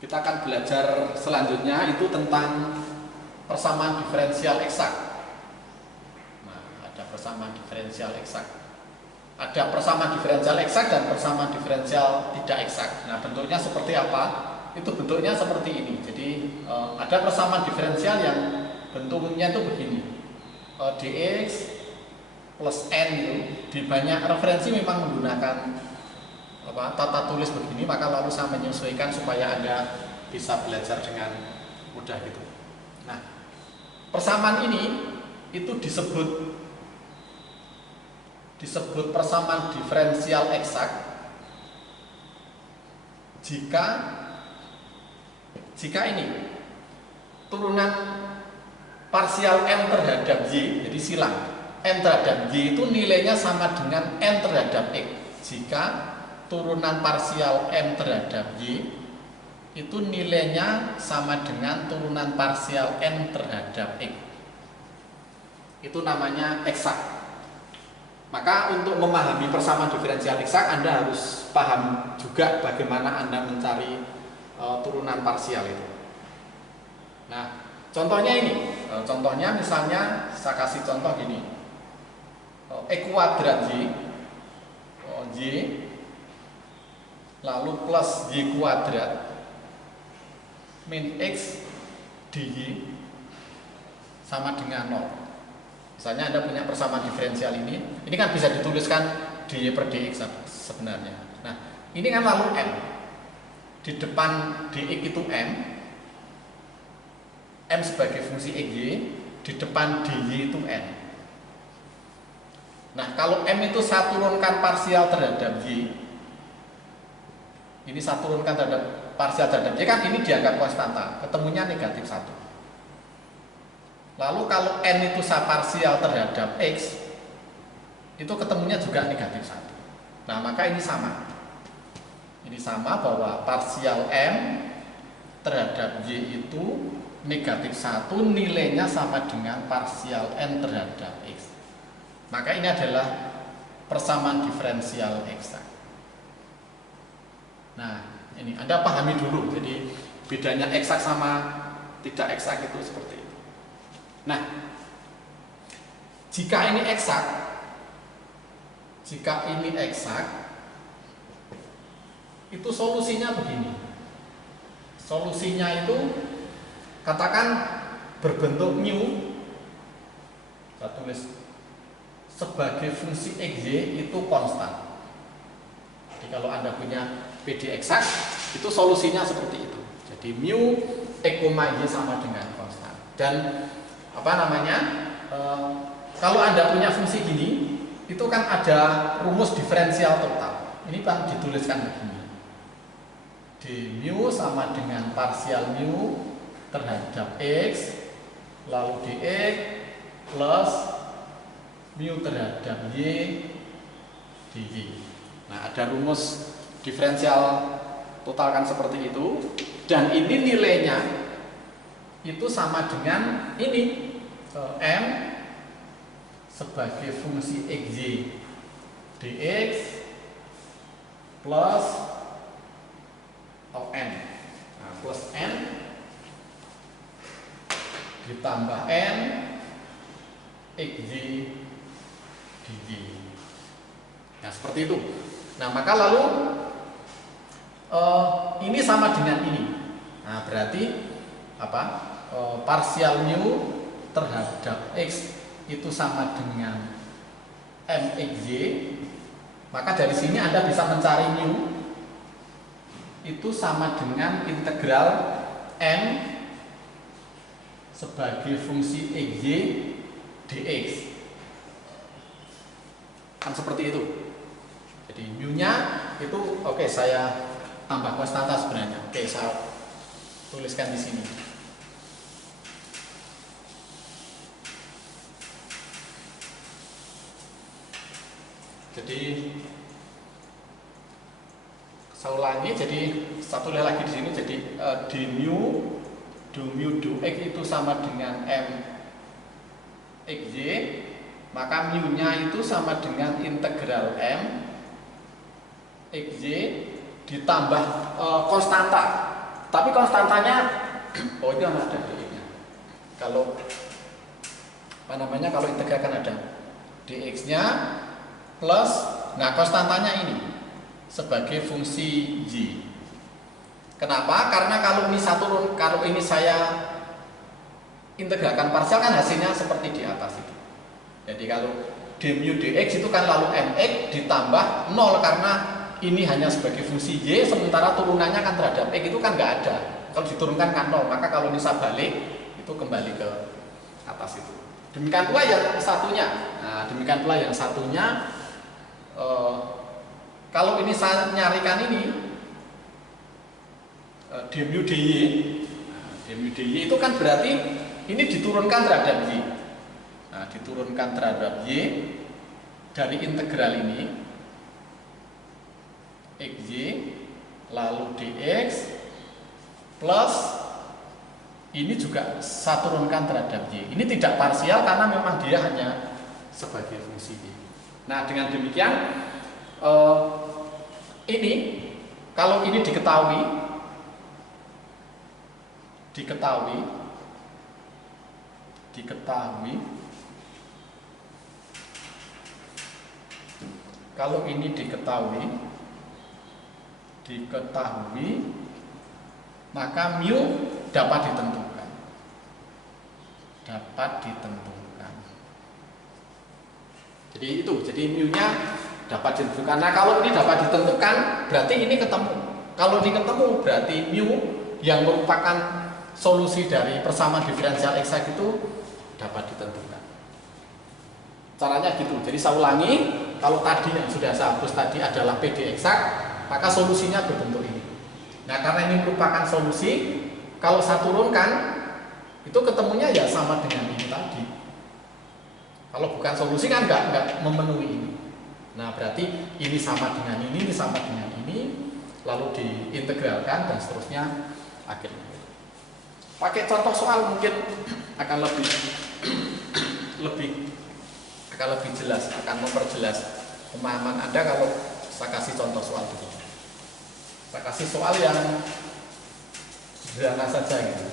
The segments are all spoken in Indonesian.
Kita akan belajar selanjutnya itu tentang persamaan diferensial eksak. Nah, ada persamaan diferensial eksak. Ada persamaan diferensial eksak dan persamaan diferensial tidak eksak. Nah, bentuknya seperti apa? Itu bentuknya seperti ini. Jadi ada persamaan diferensial yang bentuknya itu begini. Dx plus n itu di banyak referensi memang menggunakan tata tulis begini, maka lalu saya menyesuaikan supaya Anda bisa belajar dengan mudah gitu. Nah, persamaan ini itu disebut persamaan diferensial eksak jika ini turunan parsial n terhadap y, jadi silang n terhadap y itu nilainya sama dengan n terhadap x. Jika turunan parsial m terhadap y itu nilainya sama dengan turunan parsial n terhadap x. Itu namanya eksak. Maka untuk memahami persamaan diferensial eksak, Anda harus paham juga bagaimana Anda mencari turunan parsial itu. Nah, contohnya ini. Contohnya misalnya saya kasih contoh gini. E kuadrat y lalu plus y kuadrat min x dy sama dengan 0. Misalnya Anda punya persamaan diferensial ini kan bisa dituliskan dy per dx sebenarnya. Nah, ini kan lalu m. Di depan dx itu m sebagai fungsi xy, di depan dy itu n. Nah, kalau m itu saya turunkan parsial terhadap y, ini saya turunkan terhadap parsial terhadap y, kan ini dianggap konstanta, ketemunya negatif 1. Lalu kalau n itu saya parsial terhadap x, itu ketemunya juga negatif 1. Nah, maka ini sama. Ini sama bahwa parsial m terhadap y itu negatif 1, nilainya sama dengan parsial n terhadap x. Maka ini adalah persamaan diferensial eksak. Nah, ini Anda pahami dulu. Jadi bedanya eksak sama tidak eksak itu seperti itu. Nah, jika ini eksak, itu solusinya begini. Solusinya itu katakan berbentuk mu, saya tulis sebagai fungsi xy itu konstan. Jadi kalau Anda punya PD eksak, itu solusinya seperti itu. Jadi mu x, y sama dengan konstan. Dan kalau Anda punya fungsi gini, itu kan ada rumus diferensial total. Ini kan dituliskan begini. D mu sama dengan parsial mu terhadap x, lalu dx plus mu terhadap y dy. Nah, ada rumus diferensial total kan seperti itu, dan ini nilainya itu sama dengan ini m sebagai fungsi xy dx plus n. Nah, plus n ditambah n xy dy. Nah, seperti itu. Nah, maka lalu ini sama dengan ini. Nah, berarti parsial mu terhadap x itu sama dengan mxy. Maka dari sini Anda bisa mencari mu itu sama dengan integral m sebagai fungsi xy dx. Kan seperti itu. Jadi mu-nya itu saya tambah konstanta sebenarnya. Saya tuliskan di sini. Jadi saya ulangi, jadi saya tulis lagi di sini. Jadi d mu du x itu sama dengan m xy, maka mu-nya itu sama dengan integral m xy ditambah konstanta. Tapi konstantanya, oh itu ada dx-nya. Kalau kalau integralkan ada dx-nya plus, nah konstantanya ini sebagai fungsi y. Kenapa? Karena kalau ini saya integralkan parsial kan hasilnya seperti di atas itu. Jadi kalau d mu dx itu kan lalu mx ditambah 0 karena ini hanya sebagai fungsi y, sementara turunannya kan terhadap x itu kan nggak ada. Kalau diturunkan kan 0, maka kalau ini saya balik itu kembali ke atas itu. Demikian pula yang satunya. Nah, demikian pula yang satunya. Kalau ini saya nyarikan ini d mu dy, d mu dy itu kan berarti ini diturunkan terhadap y. Nah, diturunkan terhadap y dari integral ini xy lalu dx plus ini juga saya turunkan terhadap y. Ini tidak parsial karena memang dia hanya sebagai fungsi y. Nah, dengan demikian ini kalau ini diketahui kalau ini diketahui maka mu dapat ditentukan. Jadi mu-nya dapat ditentukan. Nah, kalau ini dapat ditentukan berarti ini ketemu. Kalau ini ketemu berarti mu yang merupakan solusi dari persamaan diferensial eksak itu dapat ditentukan. Caranya gitu. Jadi saya ulangi, kalau tadi yang sudah saya hapus tadi adalah PD eksak, maka solusinya berbentuk ini. Nah, karena ini merupakan solusi, kalau saya turunkan itu ketemunya ya sama dengan ini tadi. Kalau bukan solusi kan nggak memenuhi ini. Nah, berarti ini sama dengan ini sama dengan ini, lalu diintegralkan dan seterusnya akhirnya. Pakai contoh soal mungkin akan lebih jelas, akan memperjelas pemahaman Anda kalau saya kasih contoh soal begini. Saya kasih soal yang sederhana saja gitu.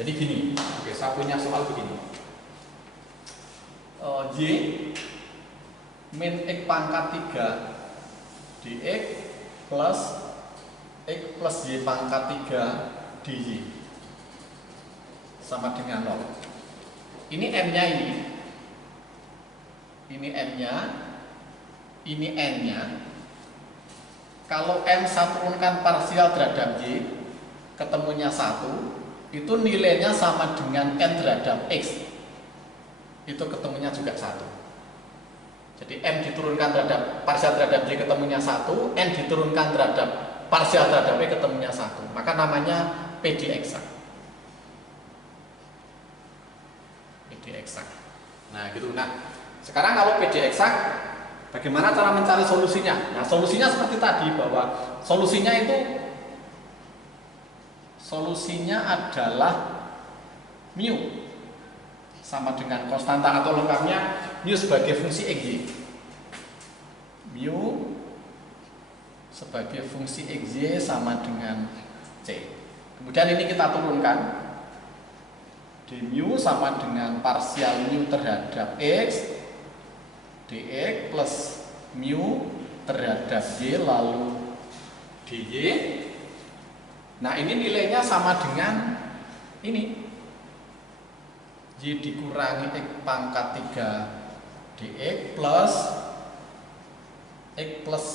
Jadi gini, oke, saya punya soal begini. Y min x pangkat 3 dx plus x plus y pangkat 3 dy sama dengan 0. Ini m-nya ini m-nya, ini n-nya. Kalau m saya turunkan parsial terhadap y, ketemunya 1, itu nilainya sama dengan n terhadap x. Itu ketemunya juga 1. Jadi m diturunkan terhadap parsial terhadap y ketemunya 1, n diturunkan terhadap parsial terhadap y ketemunya 1. Maka namanya PD eksak. PD eksak. Nah, gitu. Nah, sekarang kalau PD eksak, bagaimana cara mencari solusinya? Nah, solusinya seperti tadi, bahwa solusinya adalah mu sama dengan konstanta atau lengkapnya mu sebagai fungsi xy. Mu sebagai fungsi xy sama dengan c. Kemudian ini kita turunkan. D mu sama dengan parsial mu terhadap x dx plus mu terhadap y lalu dy. Nah, ini nilainya sama dengan ini y dikurangi x pangkat 3 dx plus x plus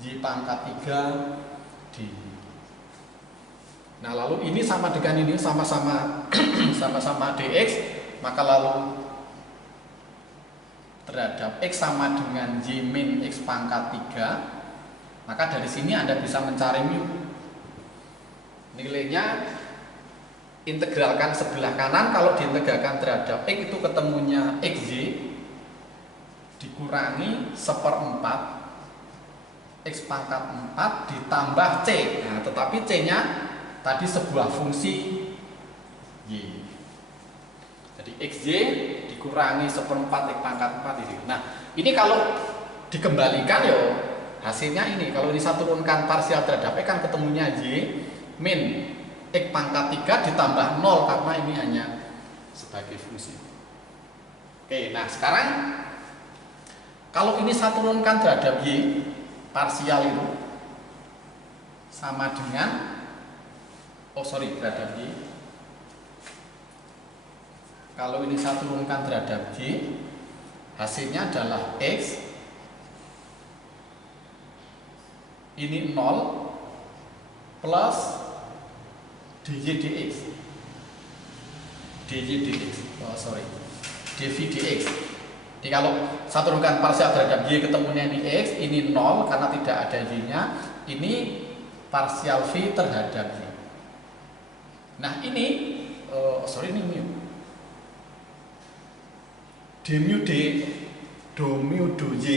y pangkat 3 dy. Nah, lalu ini sama dengan ini sama-sama dx, maka lalu terhadap x sama dengan y min x pangkat 3, maka dari sini Anda bisa mencari mu. Nilainya integralkan sebelah kanan, kalau diintegralkan terhadap x itu ketemunya xy dikurangi 1/4 x pangkat 4 ditambah c. Nah, tetapi c-nya tadi sebuah fungsi y. Jadi xy dikurangi 1/4 x pangkat 4 ini. Nah, ini kalau dikembalikan ya hasilnya ini. Kalau ini saya turunkan parsial terhadap x kan ketemunya y min X pangkat 3 ditambah 0 karena ini hanya sebagai fungsi. Oke, nah sekarang kalau ini saya turunkan terhadap Y parsial itu sama dengan terhadap Y. Kalau ini saya turunkan terhadap Y, hasilnya adalah X ini 0 plus dY dx dV dx. Jadi kalau saya turunkan parsial terhadap Y ketemunya ini X, ini 0 karena tidak ada Y nya, ini parsial V terhadap Y. Nah ini ini mu d mu d do mu do Y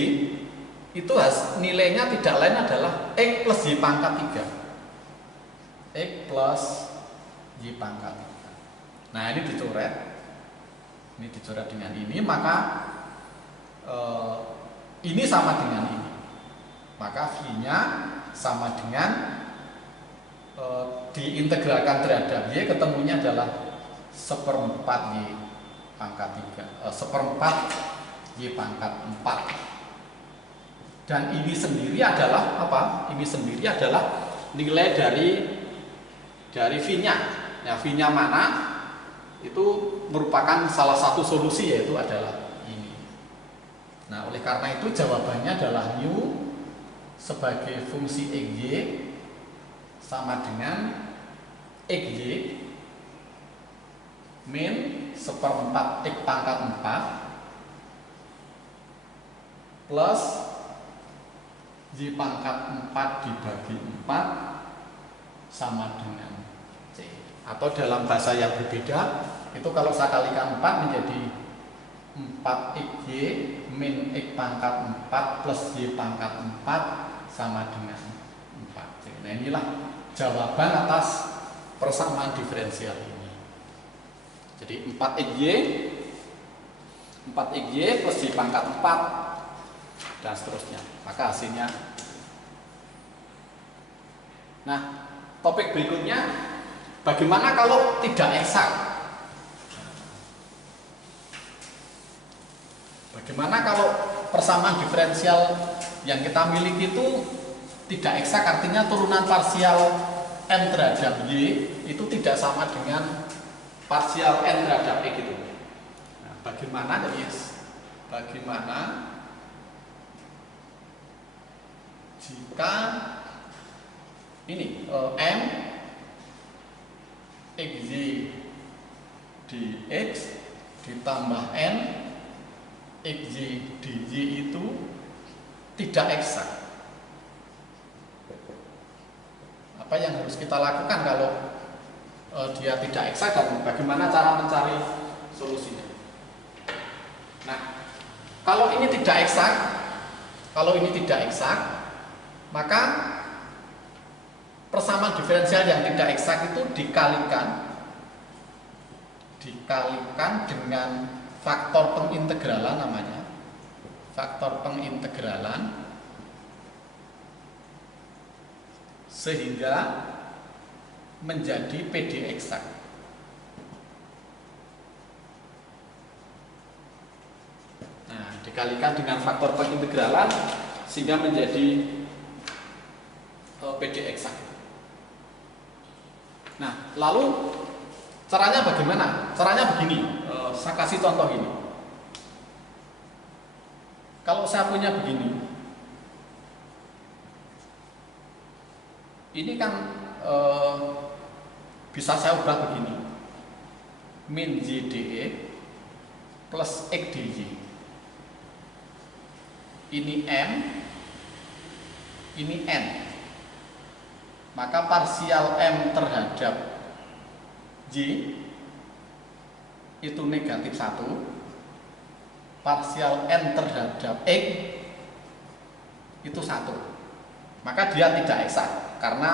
itu nilainya tidak lain adalah X plus Y pangkat 3. X plus Y pangkat 3. Nah ini dicoret dengan ini, maka ini sama dengan ini, maka V nya sama dengan diintegralkan terhadap Y ketemunya adalah 1/4 Y pangkat 3, 1/4 Y pangkat 4. Dan ini sendiri adalah apa? Ini sendiri adalah nilai dari V-nya. Nah, V-nya mana? Itu merupakan salah satu solusi, yaitu adalah ini. Nah, oleh karena itu jawabannya adalah mu sebagai fungsi XY sama dengan XY min 1/4 X pangkat 4 plus Y pangkat 4 dibagi 4 sama dengan C. Atau dalam bahasa yang berbeda, itu kalau saya kalikan 4 menjadi 4XY min X pangkat 4 plus Y pangkat 4 sama dengan 4C. Nah inilah jawaban atas persamaan diferensial ini. Jadi 4XY plus Y pangkat 4 dan seterusnya, maka hasilnya. Nah, topik berikutnya, bagaimana kalau tidak eksak? Bagaimana kalau persamaan diferensial yang kita miliki itu tidak eksak, artinya turunan parsial M terhadap Y itu tidak sama dengan parsial N terhadap X gitu. Nah, bagaimana jika ini M XY dx ditambah N XY dy itu tidak eksak? Apa yang harus kita lakukan kalau dia tidak eksak, dan bagaimana cara mencari solusinya? Nah, kalau ini tidak eksak, maka persamaan diferensial yang tidak eksak itu dikalikan dengan faktor pengintegralan, namanya faktor pengintegralan, sehingga menjadi PD eksak. Nah, dikalikan dengan faktor pengintegralan sehingga menjadi PD eksak. Nah, lalu caranya bagaimana? Caranya begini, saya kasih contoh ini. Kalau saya punya begini, ini kan bisa saya ubah begini, min Y dE plus X dy. Ini M, ini N. Maka parsial M terhadap Y itu negatif 1, parsial N terhadap X itu 1. Maka dia tidak eksak karena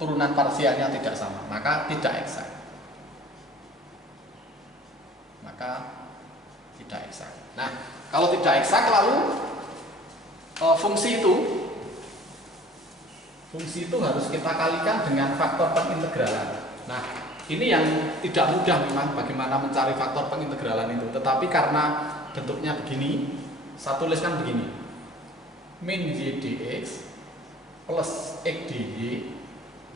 turunan parsialnya tidak sama, maka tidak eksak. Nah, kalau tidak eksak, lalu fungsi itu Fungsi itu harus kita kalikan dengan faktor pengintegralan. Nah, ini yang tidak mudah memang bagaimana mencari faktor pengintegralan itu. Tetapi karena bentuknya begini, saya tuliskan begini. Min y dx plus x dy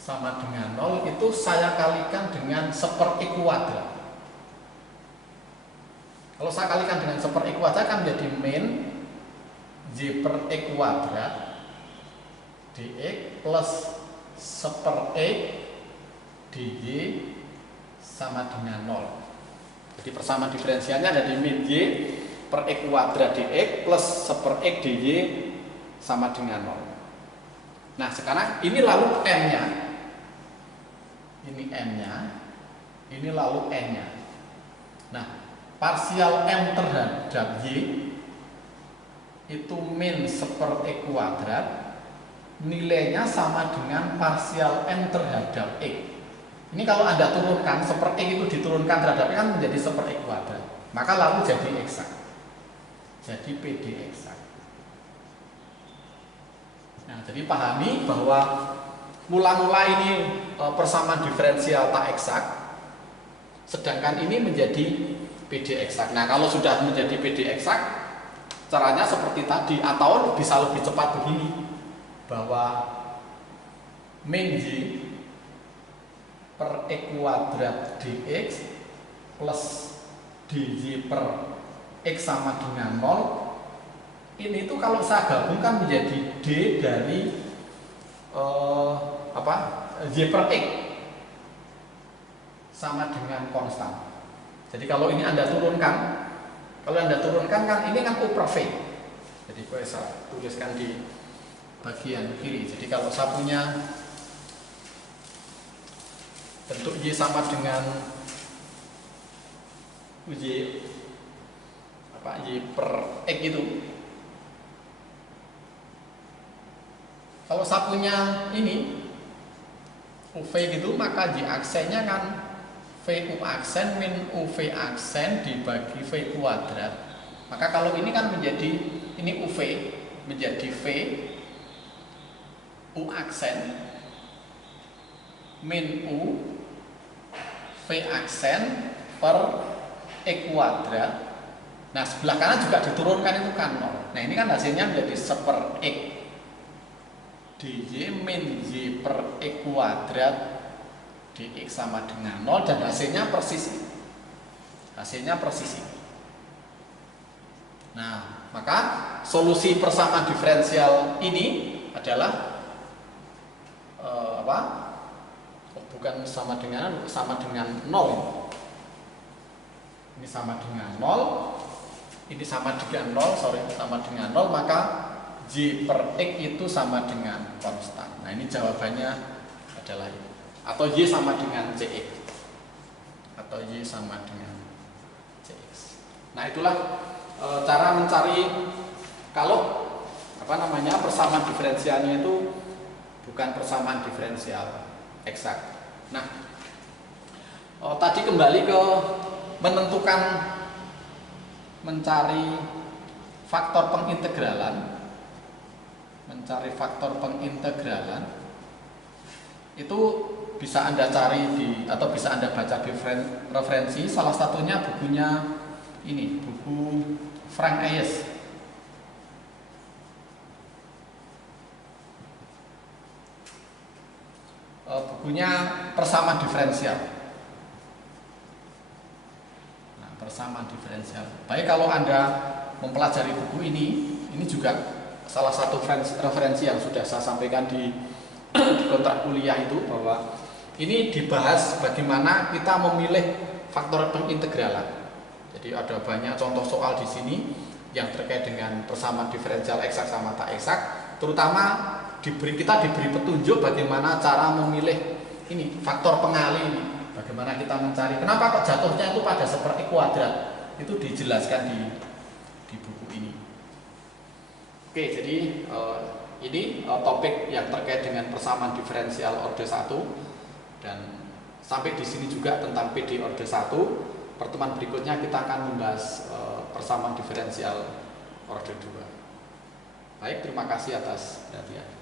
sama dengan 0 itu saya kalikan dengan 1/x kuadrat. Kalau saya kalikan dengan 1/x kuadrat kan menjadi min y per x kuadrat dx plus 1/x dy sama dengan 0. Jadi persamaan diferensialnya ada di min y per x kuadrat dx plus 1/x dy sama dengan 0. Nah sekarang ini lalu n-nya. Ini n-nya. Ini lalu n-nya. Nah parsial m terhadap y itu min 1/x kuadrat, nilainya sama dengan parsial m terhadap x. Ini kalau Anda turunkan 1/x itu diturunkan terhadap x kan menjadi 1/x kuadrat. Maka lalu jadi eksak. Jadi PD eksak. Nah, jadi pahami bahwa mula-mula ini persamaan diferensial tak eksak, sedangkan ini menjadi PD eksak. Nah, kalau sudah menjadi PD eksak, caranya seperti tadi atau bisa lebih cepat begini, bahwa min y per x kuadrat dx plus dy per x sama dengan 0, ini tuh kalau saya gabungkan menjadi d dari y per x sama dengan konstan. Jadi kalau ini Anda turunkan, kan ini kan u per v. Jadi saya tuliskan di bagian kiri. Jadi kalau saya punya bentuk y sama dengan y per x itu, kalau saya punya ini uv gitu, maka y aksennya kan v u aksen min uv aksen dibagi v kuadrat. Maka kalau ini kan menjadi ini uv menjadi v u aksen min u v aksen per x kuadrat. Nah sebelah kanan juga diturunkan itu kan 0. Nah ini kan hasilnya menjadi 1/x dy min y per x kuadrat dx sama dengan 0, dan hasilnya persis. Nah maka solusi persamaan diferensial ini adalah bukan sama dengan 0. Ini sama dengan 0, ini sama dengan 0, maka y per x itu sama dengan konstan. Nah ini jawabannya adalah ini. Atau y sama dengan cx. Nah itulah cara mencari kalau persamaan diferensialnya itu bukan persamaan diferensial eksak. Nah tadi kembali ke mencari faktor pengintegralan. Itu bisa Anda cari atau bisa Anda baca di referensi. Salah satunya bukunya ini, buku Frank Ayes. Bukunya persamaan diferensial. Nah, persamaan diferensial. Baik kalau Anda mempelajari buku ini juga salah satu referensi yang sudah saya sampaikan di kontrak kuliah itu, bahwa ini dibahas bagaimana kita memilih faktor pengintegralan. Jadi ada banyak contoh soal di sini yang terkait dengan persamaan diferensial eksak sama tak eksak, terutama kita diberi petunjuk bagaimana cara memilih ini faktor pengali ini. Bagaimana kita mencari kenapa kok jatuhnya itu pada 1/x kuadrat, itu dijelaskan di buku ini. Oke, jadi ini topik yang terkait dengan persamaan diferensial orde 1, dan sampai di sini juga tentang PD orde 1. Pertemuan berikutnya kita akan membahas persamaan diferensial orde 2. Baik, terima kasih atas perhatian.